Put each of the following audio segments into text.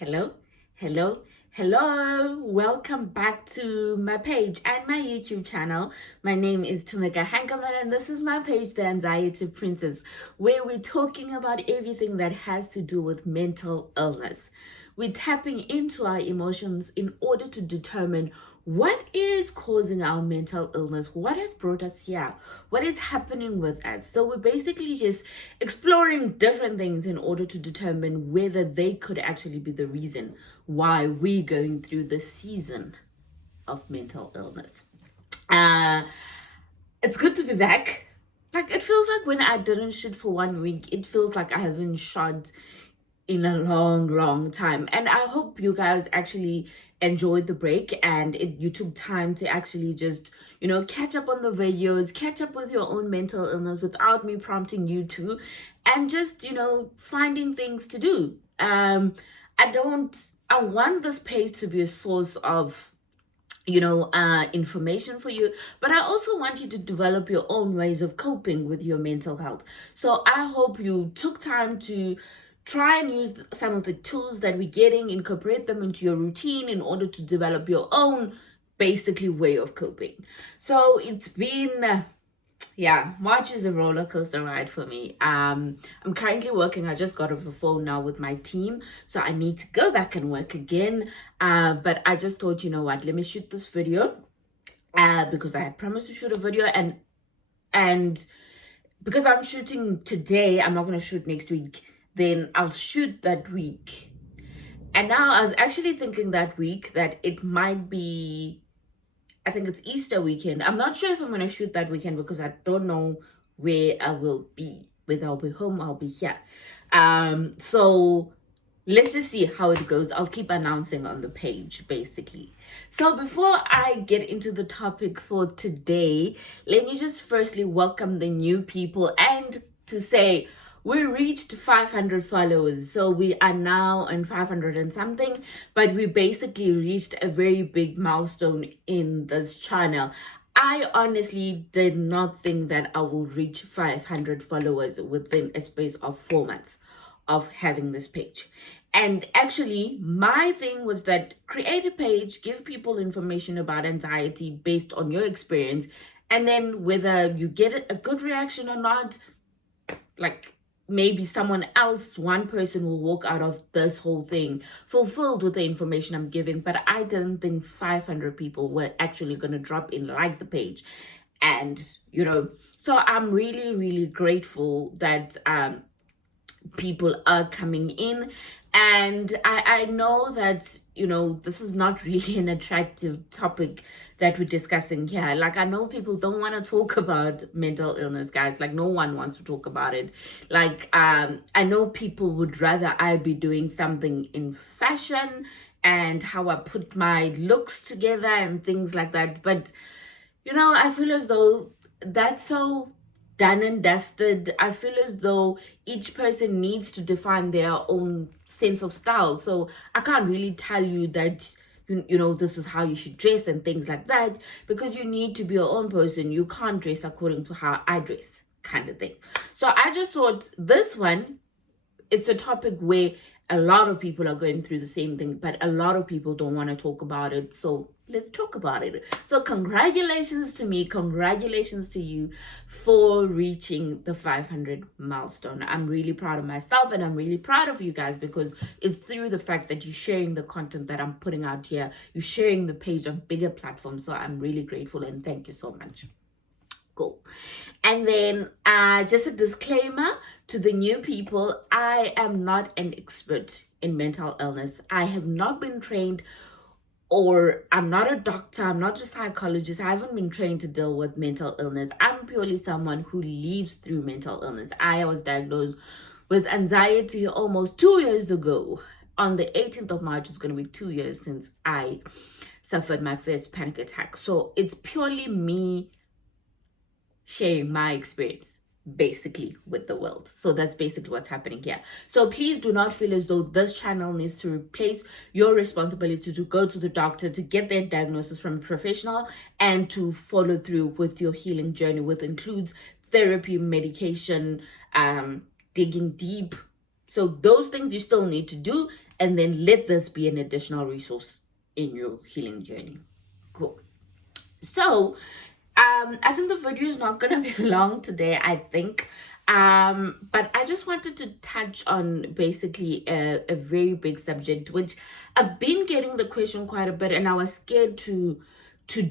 Hello, hello, hello. Welcome back to my page and my YouTube channel. My name is Tumeka Hankerman, and this is my page, The Anxiety Princess, where we're talking about everything that has to do with mental illness. We're tapping into our emotions in order to determine what is causing our mental illness, what has brought us here, what is happening with us. So we're basically just exploring different things in order to determine whether they could actually be the reason why we're going through this season of mental illness. It's good to be back. Like, it feels like when I didn't shoot for 1 week, it feels like I haven't shot in a long time. And I hope you guys actually enjoyed the break and you took time to actually just, catch up on the videos, catch up with your own mental illness without me prompting you to, and just, finding things to do. I want this page to be a source of information for you, but I also want you to develop your own ways of coping with your mental health. So I hope you took time to try and use some of the tools that we're getting, incorporate them into your routine in order to develop your own basically way of coping. So it's been March is a roller coaster ride for me. I'm currently working. I just got off the phone now with my team, so I need to go back and work again. But I just thought, you know what, let me shoot this video because I had promised to shoot a video, and because I'm shooting today, I'm not going to shoot next week. Then I'll shoot that week. And now I was actually thinking that week that it might be, I think it's Easter weekend. I'm not sure if I'm going to shoot that weekend because I don't know where I will be. Whether I'll be home, I'll be here. So let's just see how it goes. I'll keep announcing on the page, basically. So before I get into the topic for today, let me just firstly welcome the new people and to say, we reached 500 followers, so we are now on 500 and something, but we basically reached a very big milestone in this channel. I honestly did not think that I will reach 500 followers within a space of 4 months of having this page. And actually, my thing was that create a page, give people information about anxiety based on your experience, and then whether you get a good reaction or not, like, maybe someone else, one person will walk out of this whole thing fulfilled with the information I'm giving. But I didn't think 500 people were actually going to drop in, like the page. And, so I'm really grateful that people are coming in. And I know that, this is not really an attractive topic that we're discussing here. Like, I know people don't want to talk about mental illness, guys. Like, no one wants to talk about it. Like, I know people would rather I be doing something in fashion and how I put my looks together and things like that. But, I feel as though that's so done and dusted. I feel as though each person needs to define their own sense of style. So I can't really tell you that, this is how you should dress and things like that, because you need to be your own person. You can't dress according to how I dress, kind of thing. So I just thought this one, it's a topic where a lot of people are going through the same thing, but a lot of people don't want to talk about it. So let's talk about it. So congratulations to me. Congratulations to you for reaching the 500 milestone. I'm really proud of myself, and I'm really proud of you guys, because it's through the fact that you're sharing the content that I'm putting out here. You're sharing the page on bigger platforms. So I'm really grateful, and thank you so much. Cool. And then just a disclaimer to the new people, I am not an expert in mental illness. I have not been trained, or I'm not a doctor, I'm not a psychologist. I haven't been trained to deal with mental illness. I'm purely someone who lives through mental illness. I was diagnosed with anxiety almost 2 years ago. On the 18th of March, it's going to be 2 years since I suffered my first panic attack. So it's purely me sharing my experience basically with the world. So that's basically what's happening here. So please do not feel as though this channel needs to replace your responsibility to go to the doctor, to get their diagnosis from a professional, and to follow through with your healing journey, which includes therapy, medication, digging deep. So those things you still need to do, and then let this be an additional resource in your healing journey. Cool. So I think the video is not gonna be long today, I think. But I just wanted to touch on basically a very big subject, which I've been getting the question quite a bit, and I was scared to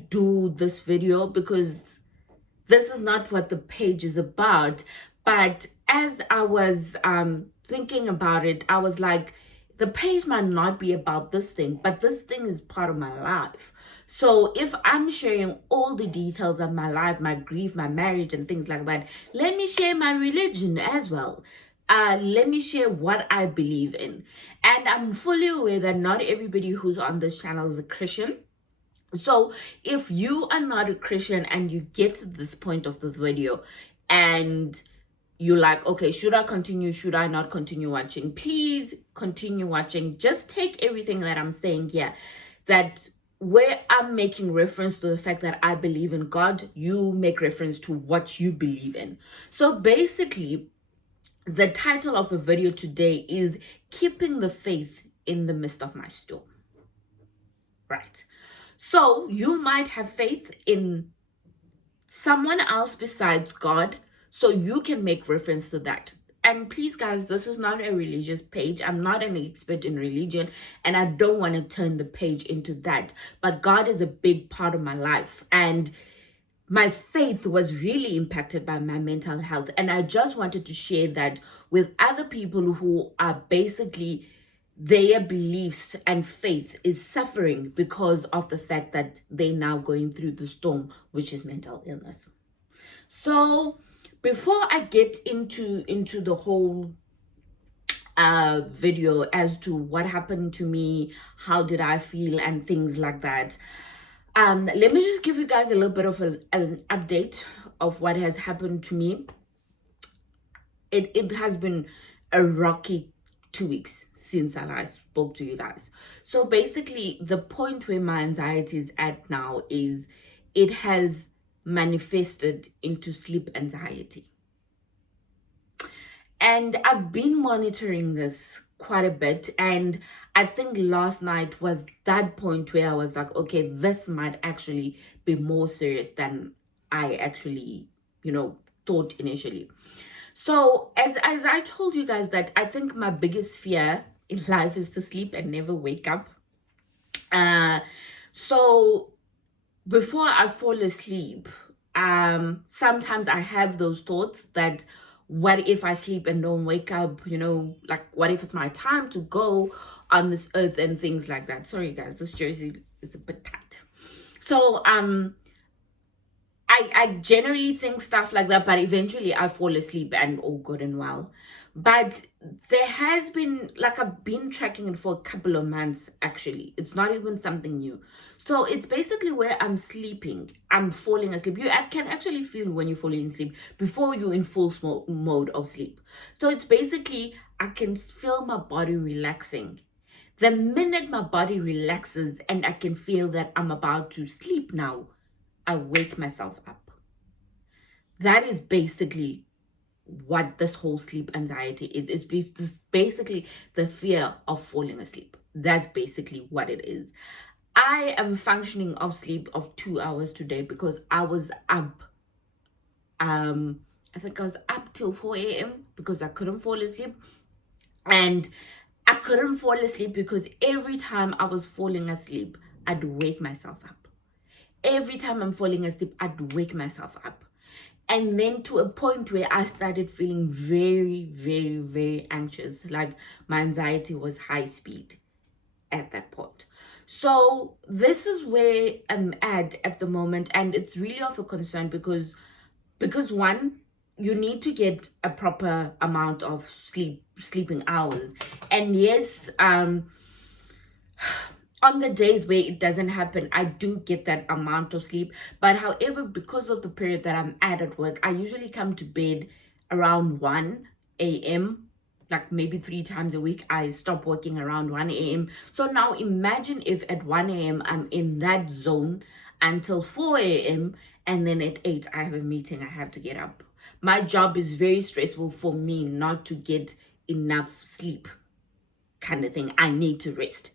do this video because this is not what the page is about. But as I was thinking about it, I was like, the page might not be about this thing, but this thing is part of my life. So if I'm sharing all the details of my life, my grief, my marriage, and things like that, let me share my religion as well. Let me share what I believe in. And I'm fully aware that not everybody who's on this channel is a Christian. So if you are not a Christian and you get to this point of the video and you're like, okay, should I continue? Should I not continue watching? Please continue watching. Just take everything that I'm saying here, that where I'm making reference to the fact that I believe in God, you make reference to what you believe in. So basically, the title of the video today is Keeping the Faith in the Midst of My Storm. Right. So you might have faith in someone else besides God, so you can make reference to that. And please, guys, this is not a religious page. I'm not an expert in religion, and I don't want to turn the page into that. But God is a big part of my life, and my faith was really impacted by my mental health. And I just wanted to share that with other people who are basically, their beliefs and faith is suffering because of the fact that they're now going through the storm, which is mental illness. So before I get into the whole video as to what happened to me, how did I feel, and things like that, let me just give you guys a little bit of an update of what has happened to me. It has been a rocky 2 weeks since I last spoke to you guys. So basically, the point where my anxiety is at now is it has manifested into sleep anxiety. And I've been monitoring this quite a bit, and I think last night was that point where I was like, okay, this might actually be more serious than I actually, thought initially. So as I told you guys, that I think my biggest fear in life is to sleep and never wake up. So before I fall asleep, sometimes I have those thoughts that, what if I sleep and don't wake up? Like, what if it's my time to go on this earth and things like that. Sorry guys, this jersey is a bit tight. So I generally think stuff like that, but eventually I fall asleep and all good and well. But there has been, like, I've been tracking it for a couple of months, actually. It's not even something new. So it's basically where I'm sleeping, I'm falling asleep. You can actually feel when you're falling asleep before you're in full mode of sleep. So it's basically, I can feel my body relaxing. The minute my body relaxes and I can feel that I'm about to sleep now, I wake myself up. That is basically what this whole sleep anxiety is. It's basically the fear of falling asleep. That's basically what it is. I am functioning off sleep of 2 hours today because I was up. I think I was up till 4 a.m. because I couldn't fall asleep. And I couldn't fall asleep because every time I was falling asleep, I'd wake myself up. Every time I'm falling asleep, I'd wake myself up. And then to a point where I started feeling very, very, very anxious. Like, my anxiety was high speed at that point. So this is where I'm at the moment. And it's really of a concern because one, you need to get a proper amount of sleeping hours. And yes, on the days where it doesn't happen, I do get that amount of sleep. But however, because of the period that I'm at work, I usually come to bed around 1 a.m. Like maybe 3 times a week, I stop working around 1 a.m. So now imagine if at 1 a.m. I'm in that zone until 4 a.m. and then at 8 I have a meeting, I have to get up. My job is very stressful for me not to get enough sleep. kind of thing. I need to rest.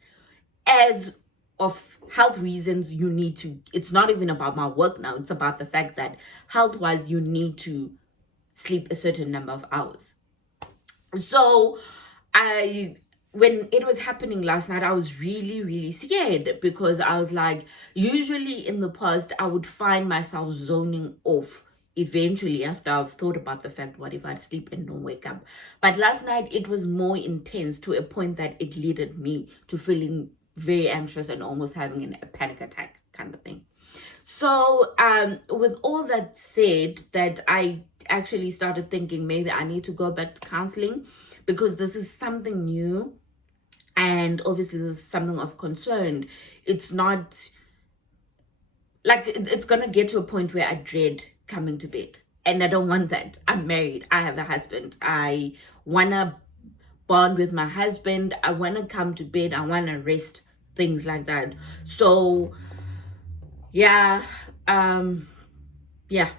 As of health reasons, you need to, it's not even about my work now, it's about the fact that health wise you need to sleep a certain number of hours. So when it was happening last night, I was really scared, because I was like, usually in the past I would find myself zoning off eventually after I've thought about the fact, what if I sleep and don't wake up? But last night it was more intense, to a point that it led me to feeling very anxious and almost having a panic attack kind of thing. So with all that said, that I actually started thinking maybe I need to go back to counseling, because this is something new, and obviously this is something of concern. It's not like it's gonna get to a point where I dread coming to bed, and I don't want that. I'm married, I have a husband, I wanna bond with my husband, I wanna come to bed, I wanna rest, things like that. So yeah, yeah.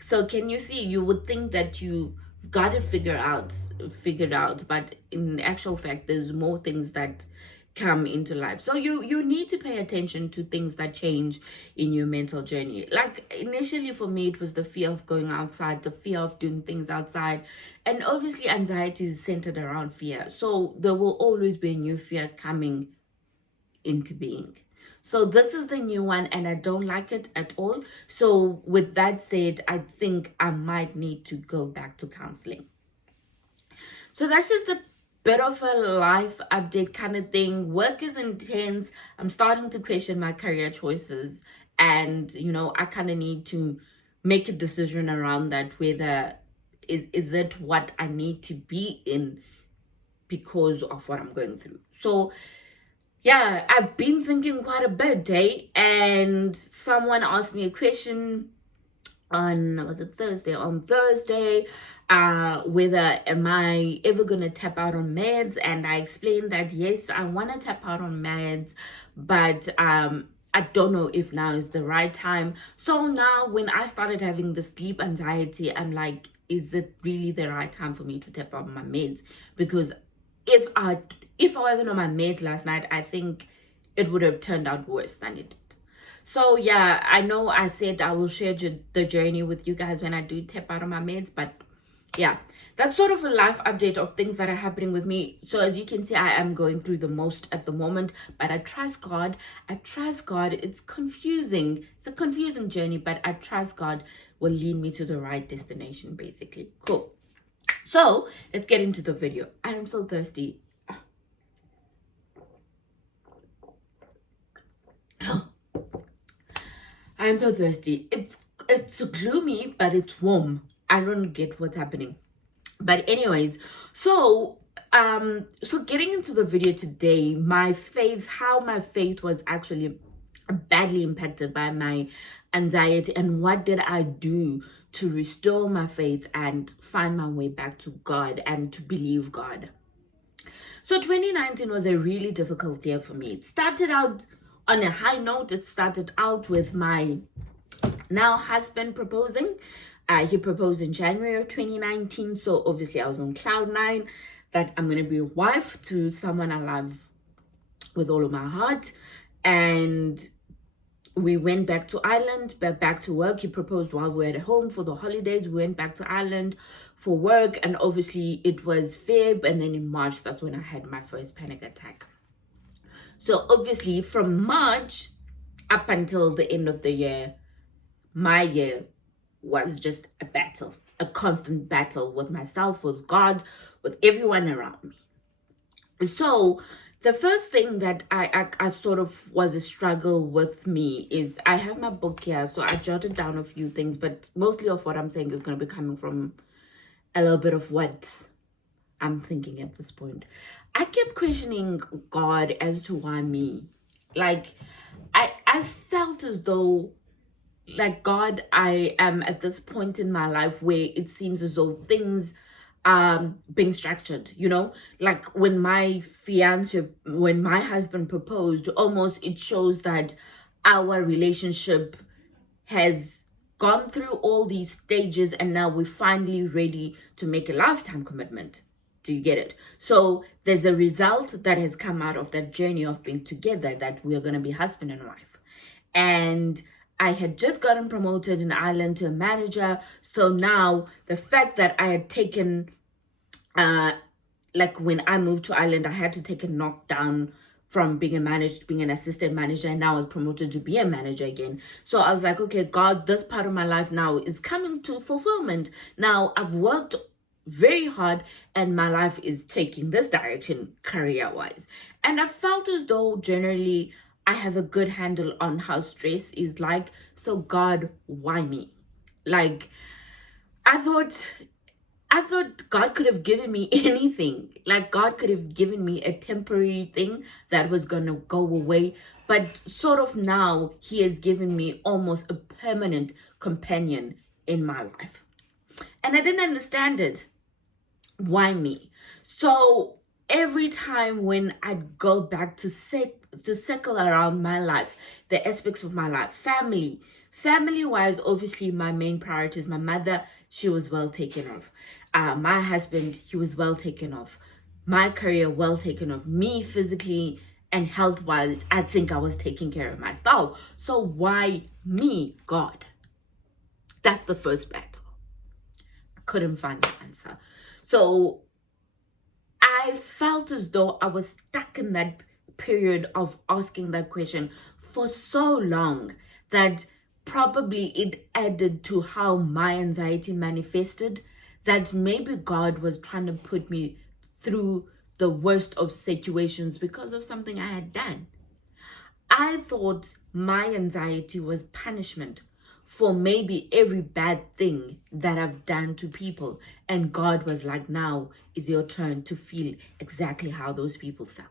So can you see, you would think that you got it figured out, but in actual fact there's more things that come into life. So you need to pay attention to things that change in your mental journey. Like initially for me, it was the fear of going outside, the fear of doing things outside, and obviously anxiety is centered around fear, so there will always be a new fear coming into being. So this is the new one, and I don't like it at all. So with that said, I think I might need to go back to counseling. So that's just a bit of a life update kind of thing. Work is intense. I'm starting to question my career choices, and I kind of need to make a decision around that, whether is it what I need to be in because of what I'm going through. So yeah, I've been thinking quite a bit, and someone asked me a question on, was it Thursday? On Thursday, whether am I ever gonna tap out on meds, and I explained that yes, I want to tap out on meds, but I don't know if now is the right time. So now when I started having the sleep anxiety, I'm like, is it really the right time for me to tap out on my meds? Because if I wasn't on my meds last night, I think it would have turned out worse than it did. So yeah, I know I said I will share the journey with you guys when I do tap out on my meds, but yeah, that's sort of a life update of things that are happening with me. So as you can see, I am going through the most at the moment, but I trust God. It's confusing. It's a confusing journey, but I trust God will lead me to the right destination, basically. Cool. So let's get into the video. I am so thirsty. I am so thirsty. It's gloomy, but it's warm. I don't get what's happening. But anyways, so getting into the video today, how my faith was actually badly impacted by my anxiety, and what did I do to restore my faith and find my way back to God and to believe God. So 2019 was a really difficult year for me. It started out on a high note. It started out with my now husband proposing. He proposed in January of 2019. So obviously I was on cloud nine that I'm going to be a wife to someone I love with all of my heart. And we went back to Ireland, back to work. He proposed while we were at home for the holidays. We went back to Ireland for work, and obviously it was Feb, and then in March, that's when I had my first panic attack. So obviously from March up until the end of the year, my year was just a battle, a constant battle with myself, with God, with everyone around me. So the first thing that I sort of was a struggle with me is, I have my book here, so I jotted down a few things, but mostly of what I'm saying is going to be coming from a little bit of what I'm thinking at this point. I kept questioning God as to why me. Like, I felt as though, like, God, I am at this point in my life where it seems as though things being structured, like when my husband proposed, almost it shows that our relationship has gone through all these stages, and now we're finally ready to make a lifetime commitment. Do you get it? So there's a result that has come out of that journey of being together, that we are going to be husband and wife. And I had just gotten promoted in Ireland to a manager. So now the fact that I had taken, like when I moved to Ireland, I had to take a knockdown from being a manager to being an assistant manager, and now I was promoted to be a manager again. So I was like, okay, God, this part of my life now is coming to fulfillment. Now I've worked very hard and my life is taking this direction career-wise. And I felt as though generally I have a good handle on how stress is like. So God, why me? Like, I thought God could have given me anything. Like, God could have given me a temporary thing that was going to go away. But sort of now, He has given me almost a permanent companion in my life. And I didn't understand it. Why me? So every time when I'd go back to circle around my life, the aspects of my life, family wise, obviously my main priority is my mother. She was well taken of. My husband, he was well taken of. My career, well taken of. Me physically and health wise, I think I was taking care of myself. So why me, God? That's the first battle. I couldn't find the answer. So I felt as though I was stuck in that period of asking that question for so long that probably it added to how my anxiety manifested, that maybe God was trying to put me through the worst of situations because of something I had done. I thought my anxiety was punishment for maybe every bad thing that I've done to people. And God was like, now is your turn to feel exactly how those people felt.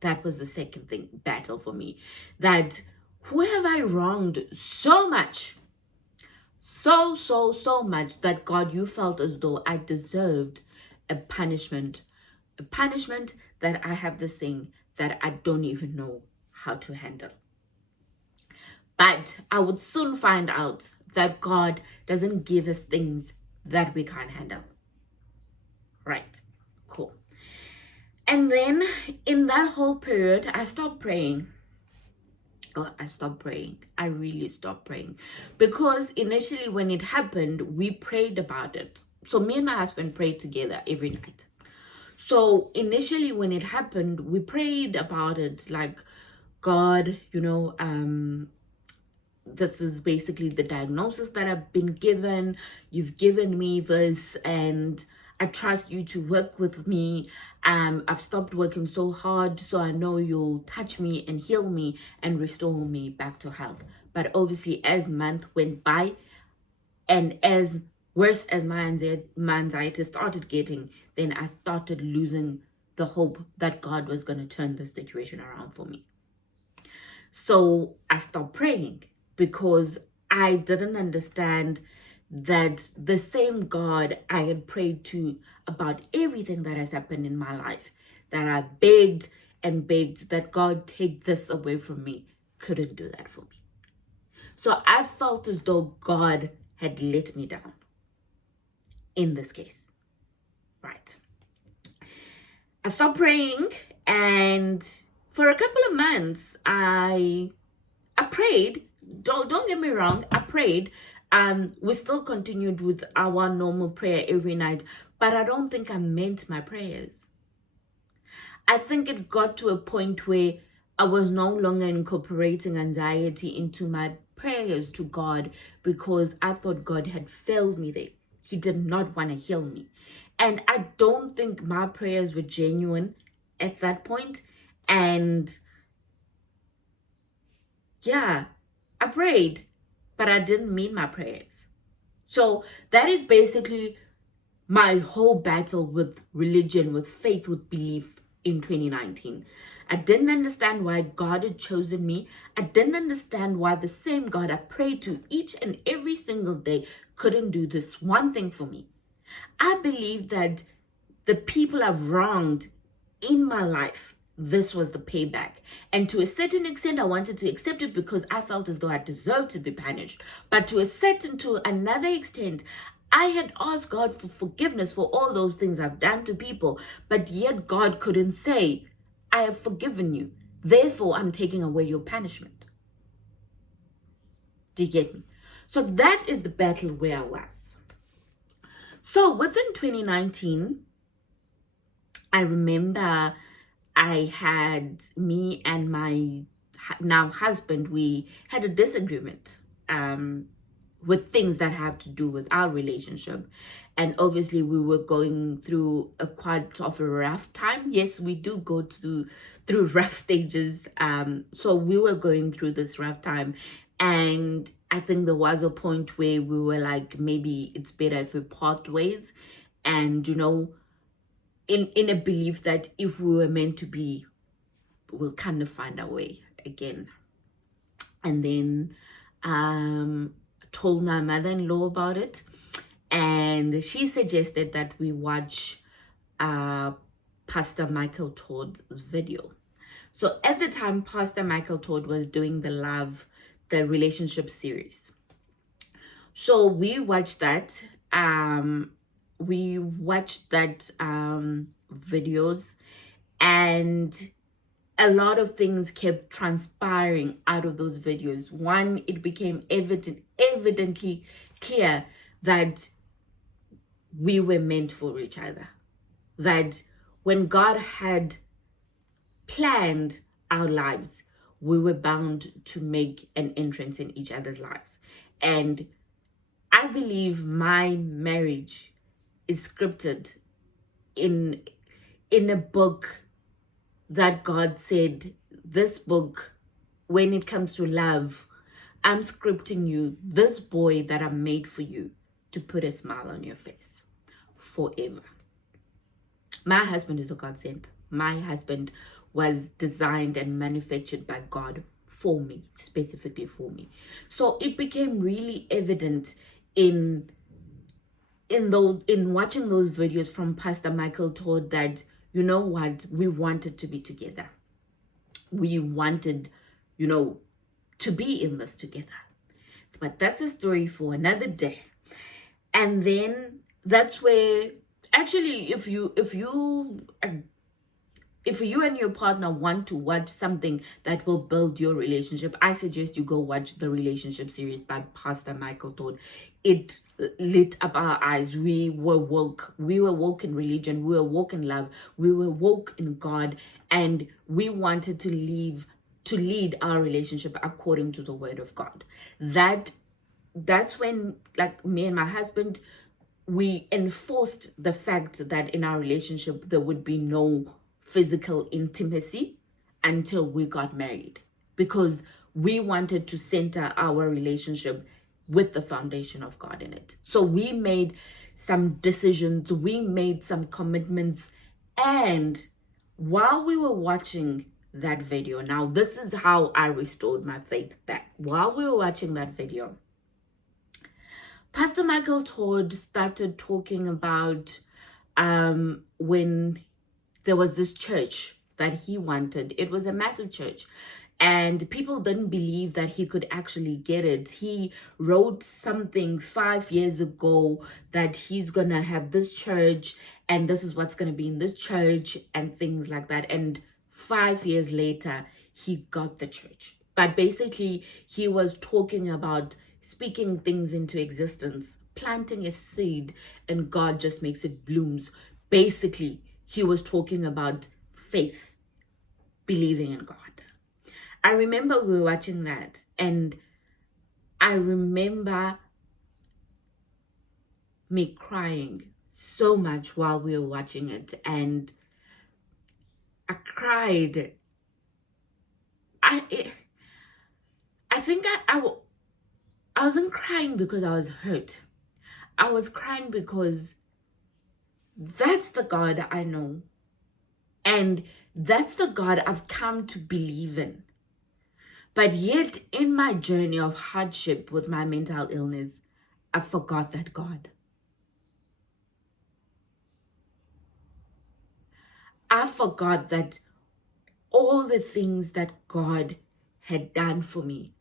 That was the second battle for me. That who have I wronged so much? So much that God, you felt as though I deserved a punishment. A punishment that I have this thing that I don't even know how to handle. But I would soon find out that God doesn't give us things that we can't handle. Right. Cool. And then in that whole period, I stopped praying. I really stopped praying. Because initially when it happened, we prayed about it. So me and my husband prayed together every night. So initially when it happened, we prayed about it like, God, this is basically the diagnosis that I've been given. You've given me this and I trust you to work with me. I've stopped working so hard, so I know you'll touch me and heal me and restore me back to health. But obviously as month went by and as worse as my anxiety started getting, then I started losing the hope that God was going to turn the situation around for me. So I stopped praying because I didn't understand that the same God I had prayed to about everything that has happened in my life, that I begged and begged that God take this away from me, couldn't do that for me. So I felt as though God had let me down in this case. Right. I stopped praying, and for a couple of months, I prayed. Don't get me wrong, I prayed. We still continued with our normal prayer every night, but I don't think I meant my prayers. I think it got to a point where I was no longer incorporating anxiety into my prayers to God because I thought God had failed me there. He did not want to heal me. And I don't think my prayers were genuine at that point. And yeah, I prayed, but I didn't mean my prayers. So that is basically my whole battle with religion, with faith, with belief in 2019. I didn't understand why God had chosen me. I didn't understand why the same God I prayed to each and every single day couldn't do this one thing for me. I believe that the people I've wronged in my life, this was the payback. And to a certain extent, I wanted to accept it because I felt as though I deserved to be punished. But to another extent, I had asked God for forgiveness for all those things I've done to people, but yet God couldn't say, I have forgiven you. Therefore, I'm taking away your punishment. Do you get me? So that is the battle where I was. So within 2019, I remember I had me and my now husband, we had a disagreement with things that have to do with our relationship. And obviously we were going through a quite of a rough time. Yes, we do go through rough stages. So we were going through this rough time. And I think there was a point where we were like, maybe it's better if we part ways. And, you know, in a belief that if we were meant to be, we'll kind of find our way again. And then told my mother-in-law about it, and she suggested that we watch Pastor Michael Todd's video. So at the time, Pastor Michael Todd was doing the relationship series. So we watched that. Videos, and a lot of things kept transpiring out of those videos. One, it became evidently clear that we were meant for each other. That when God had planned our lives, we were bound to make an entrance in each other's lives. And I believe my marriage is scripted in a book that God said, this book, when it comes to love, I'm scripting you, this boy that I made for you, to put a smile on your face forever. My husband is a godsend. My husband was designed and manufactured by God for me, specifically for me. So it became really evident in watching those videos from Pastor Michael Todd that, you know what, we wanted to be together. We wanted, you know, to be in this together. But that's a story for another day. And then that's where, actually, if you and your partner want to watch something that will build your relationship, I suggest you go watch the relationship series by Pastor Michael Todd. It lit up our eyes. We were woke. We were woke in religion. We were woke in love. We were woke in God. And we wanted to lead our relationship according to the word of God. That's when, like, me and my husband, we enforced the fact that in our relationship there would be no physical intimacy until we got married, because we wanted to center our relationship with the foundation of God in it. So we made some decisions, we made some commitments, and while we were watching that video, now this is how I restored my faith back. While we were watching that video, Pastor Michael Todd started talking about when there was this church that he wanted. It was a massive church, and people didn't believe that he could actually get it. He wrote something 5 years ago that he's gonna have this church, and this is what's gonna be in this church, and things like that. And 5 years later, he got the church. But basically, he was talking about speaking things into existence, planting a seed, and God just makes it blooms. Basically, he was talking about faith, believing in God. I remember we were watching that, and I remember me crying so much while we were watching it. And I cried. I think I wasn't crying because I was hurt. I was crying because that's the God I know. And that's the God I've come to believe in. But yet, in my journey of hardship with my mental illness, I forgot that God. I forgot that all the things that God had done for me.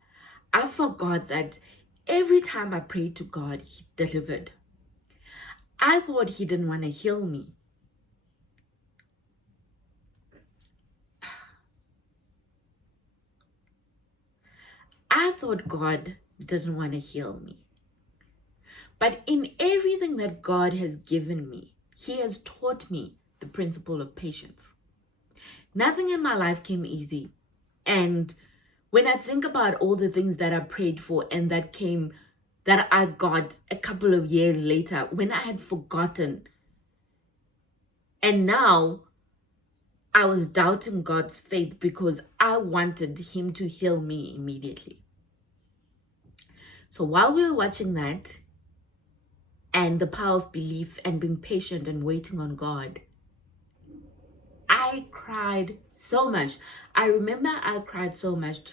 I forgot that every time I prayed to God, He delivered. I thought he didn't want to heal me. I thought God didn't want to heal me. But in everything that God has given me, He has taught me the principle of patience. Nothing in my life came easy. And when I think about all the things that I prayed for and that I got a couple of years later, when I had forgotten, and now I was doubting God's faith because I wanted Him to heal me immediately. So while we were watching that, and the power of belief and being patient and waiting on God, I cried so much. I remember I cried so much.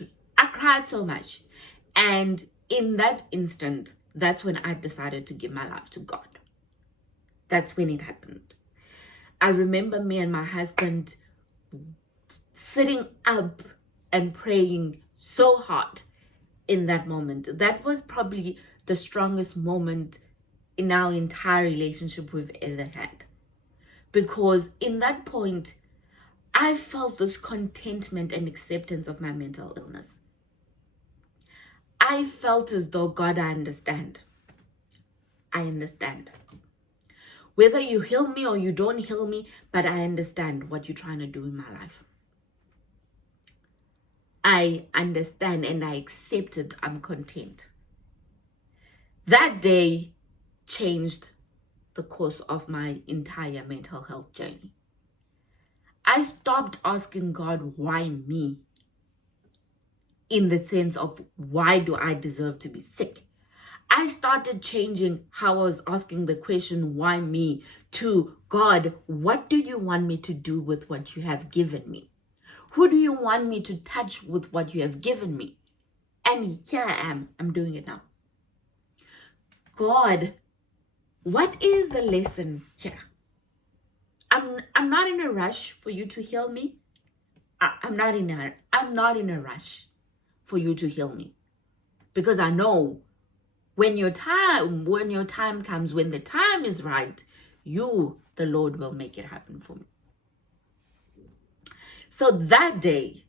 And in that instant, that's when I decided to give my life to God. That's when it happened. I remember me and my husband sitting up and praying so hard in that moment. That was probably the strongest moment in our entire relationship we've ever had. Because in that point, I felt this contentment and acceptance of my mental illness. I felt as though, God, I understand. I understand. Whether you heal me or you don't heal me, but I understand what you're trying to do in my life. I understand and I accept it. I'm content. That day changed the course of my entire mental health journey. I stopped asking God, why me? In the sense of, why do I deserve to be sick? I started changing how I was asking the question, why me? To, God, what do you want me to do with what you have given me? Who do you want me to touch with what you have given me? And here I am. I'm doing it now. God, what is the lesson here? I'm not in a rush for you to heal me. I'm not in a rush for you to heal me. Because I know when your time comes, when the time is right, the Lord will make it happen for me. So that day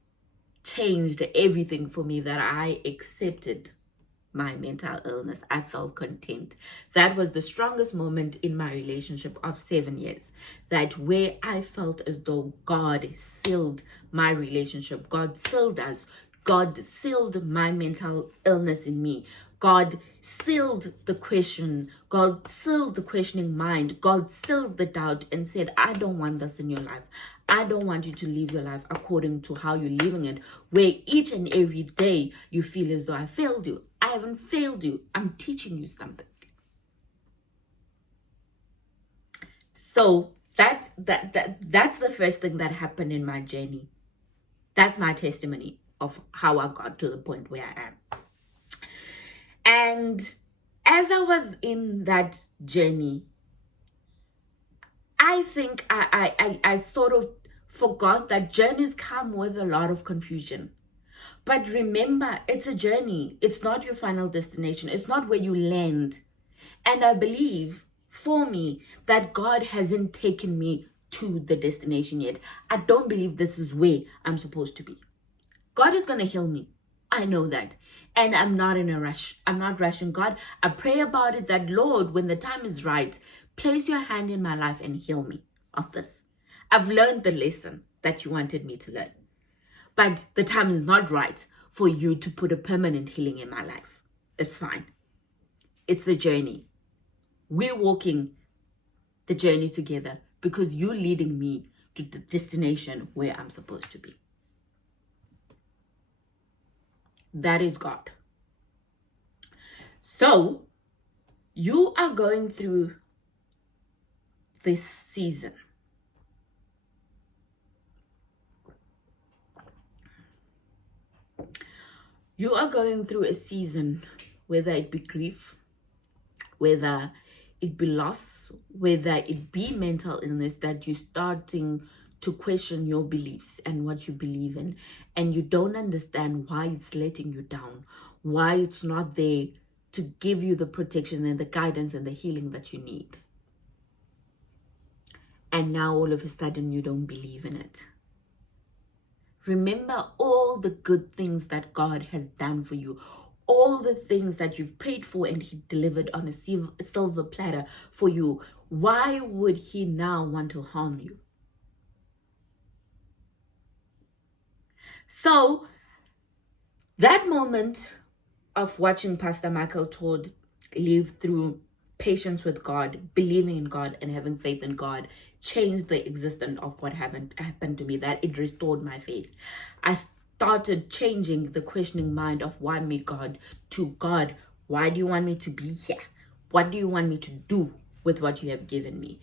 changed everything for me, that I accepted my mental illness. I felt content. That was the strongest moment in my relationship of 7 years, that where I felt as though God sealed my relationship. God sealed us. God sealed my mental illness in me. God sealed the question. God sealed the questioning mind. God sealed the doubt and said, I don't want this in your life. I don't want you to live your life according to how you're living it, where each and every day you feel as though I failed you. I haven't failed you. I'm teaching you something. So that's the first thing that happened in my journey. That's my testimony of how I got to the point where I am. And as I was in that journey, I think I sort of forgot that journeys come with a lot of confusion. But remember, it's a journey. It's not your final destination. It's not where you land. And I believe, for me, that God hasn't taken me to the destination yet. I don't believe this is where I'm supposed to be. God is going to heal me. I know that. And I'm not in a rush. I'm not rushing God. I pray about it that, Lord, when the time is right, place your hand in my life and heal me of this. I've learned the lesson that you wanted me to learn. But the time is not right for you to put a permanent healing in my life. It's fine. It's the journey. We're walking the journey together because you're leading me to the destination where I'm supposed to be. That is God. So, you are going through this season. You are going through a season, whether it be grief, whether it be loss, whether it be mental illness, that you're starting to question your beliefs and what you believe in, and you don't understand why it's letting you down, why it's not there to give you the protection and the guidance and the healing that you need. and now all of a sudden you don't believe in it. Remember all the good things that God has done for you, all the things that you've prayed for and he delivered on a silver platter for you. Why would he now want to harm you? So that moment of watching Pastor Michael Todd live through patience with God, believing in God, and having faith in God changed the existence of what happened to me, that it restored my faith. I started changing the questioning mind of why me, God, to God, why do you want me to be here? What do you want me to do with what you have given me?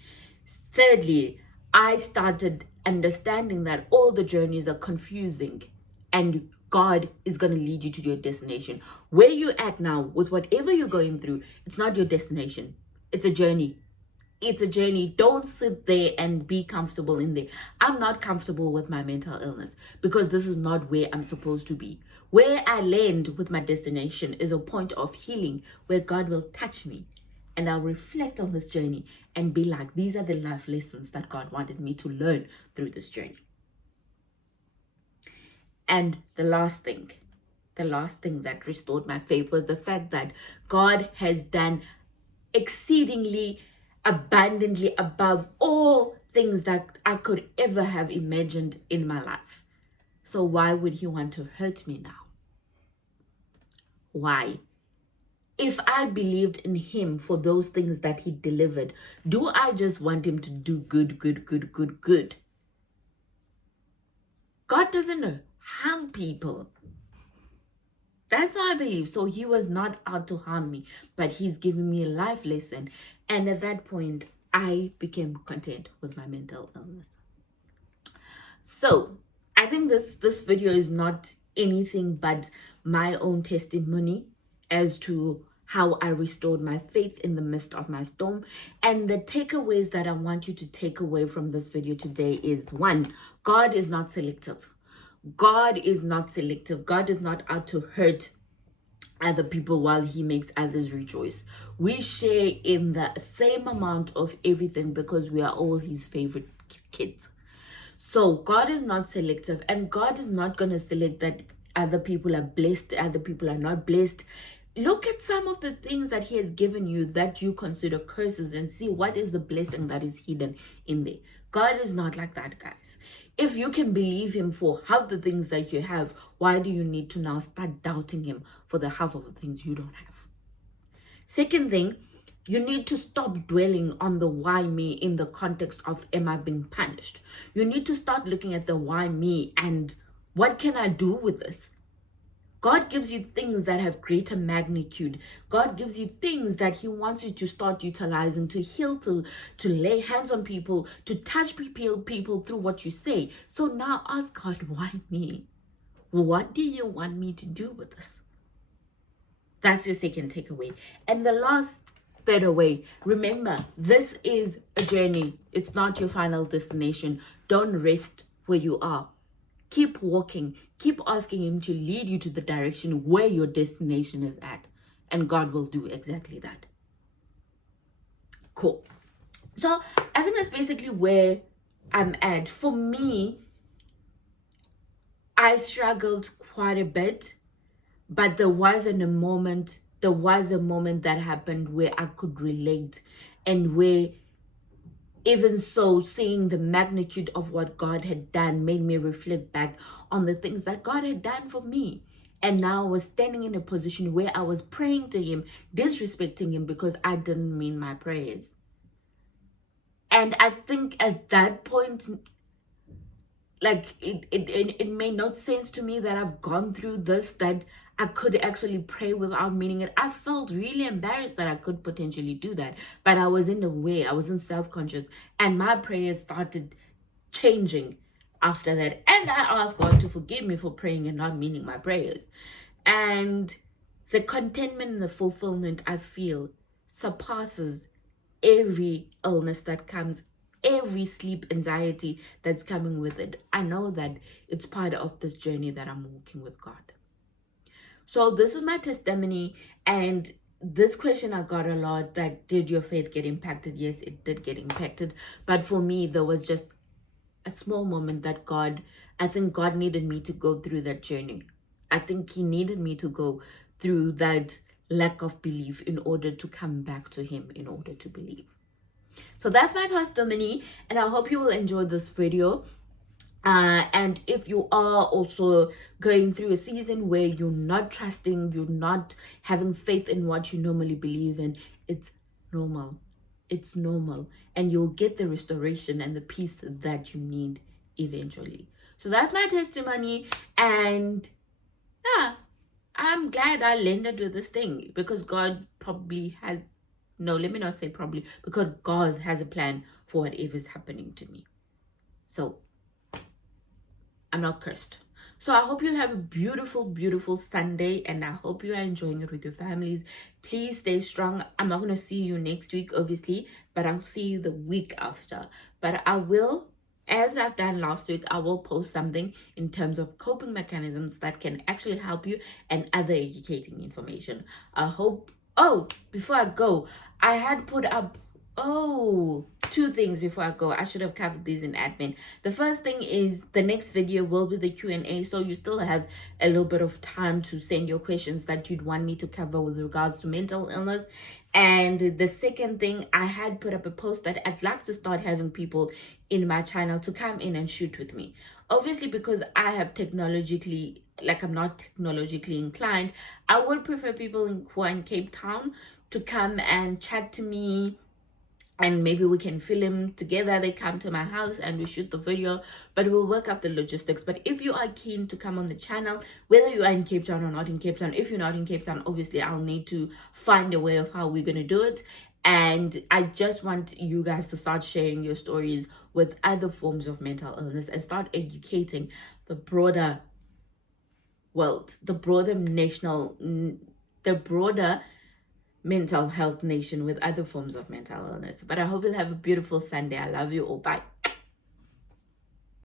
Thirdly, I started understanding that all the journeys are confusing and God is going to lead you to your destination. Where you're at now, with whatever you're going through, it's not your destination. It's a journey. It's a journey. Don't sit there and be comfortable in there. I'm not comfortable with my mental illness because this is not where I'm supposed to be. Where I land with my destination is a point of healing where God will touch me and I'll reflect on this journey and be like, these are the life lessons that God wanted me to learn through this journey. And the last thing that restored my faith was the fact that God has done exceedingly abundantly above all things that I could ever have imagined in my life. So why would he want to hurt me now? Why? If I believed in him for those things that he delivered, do I just want him to do good? God doesn't harm people. That's what I believe. So he was not out to harm me, but he's giving me a life lesson. And at that point, I became content with my mental illness. So I think this video is not anything but my own testimony as to how I restored my faith in the midst of my storm. And the takeaways that I want you to take away from this video today is, one, God is not selective. God is not selective. God is not out to hurt other people while he makes others rejoice. We share in the same amount of everything because we are all his favorite kids. So God is not selective, and God is not going to select that other people are blessed, other people are not blessed. Look at some of the things that he has given you that you consider curses and see what is the blessing that is hidden in there. God is not like that, guys. If you can believe him for half the things that you have, why do you need to now start doubting him for the half of the things you don't have? Second thing, you need to stop dwelling on the why me in the context of am I being punished? You need to start looking at the why me and what can I do with this? God gives you things that have greater magnitude. God gives you things that he wants you to start utilizing to heal, to lay hands on people, to touch people through what you say. So now ask God, why me? What do you want me to do with this? That's your second takeaway. And the last takeaway, remember, this is a journey. It's not your final destination. Don't rest where you are. Keep walking. Keep asking him to lead you to the direction where your destination is at. And God will do exactly that. Cool. So I think that's basically where I'm at. For me, I struggled quite a bit, but there was a moment that happened where I could relate, and where even so, seeing the magnitude of what God had done made me reflect back on the things that God had done for me. And now I was standing in a position where I was praying to him, disrespecting him because I didn't mean my prayers. And I think at that point, like it made no sense to me that I've gone through this, that I could actually pray without meaning it. I felt really embarrassed that I could potentially do that, but I was in the way. I wasn't self-conscious, and my prayers started changing after that. And I asked God to forgive me for praying and not meaning my prayers. And the contentment and the fulfillment I feel surpasses every illness that comes, every sleep anxiety that's coming with it. I know that it's part of this journey that I'm walking with God. So this is my testimony, and this question I got a lot, that did your faith get impacted? Yes, it did get impacted. But for me, there was just a small moment that I think God needed me to go through that journey. I think He needed me to go through that lack of belief in order to come back to Him, in order to believe. So that's my testimony, and I hope you will enjoy this video. And if you are also going through a season where you're not trusting, you're not having faith in what you normally believe in, it's normal. It's normal. And you'll get the restoration and the peace that you need eventually. So that's my testimony. And yeah, I'm glad I landed with this thing, because God probably has, no, let me not say probably, because God has a plan for whatever's happening to me. So I'm not cursed. So I hope you'll have a beautiful, beautiful Sunday, and I hope you are enjoying it with your families. Please stay strong. I'm not going to see you next week, obviously, but I'll see you the week after. But I will, as I've done last week, I will post something in terms of coping mechanisms that can actually help you, and other educating information. I hope. Oh, before I go, I had put up two things before I go. I should have covered these in admin. The first thing is the next video will be the Q&A, so you still have a little bit of time to send your questions that you'd want me to cover with regards to mental illness. And the second thing, I had put up a post that I'd like to start having people in my channel to come in and shoot with me. Obviously, because I have I'm not technologically inclined, I would prefer people who are in Cape Town to come and chat to me, and maybe we can film together. They come to my house and we shoot the video, but we'll work out the logistics. But if you are keen to come on the channel, whether you are in Cape Town or not in Cape Town, if you're not in Cape Town, obviously I'll need to find a way of how we're going to do it. And I just want you guys to start sharing your stories with other forms of mental illness, and start educating the broader world, the broader mental health nation with other forms of mental illness. But I hope you'll have a beautiful Sunday. I love you all. Bye.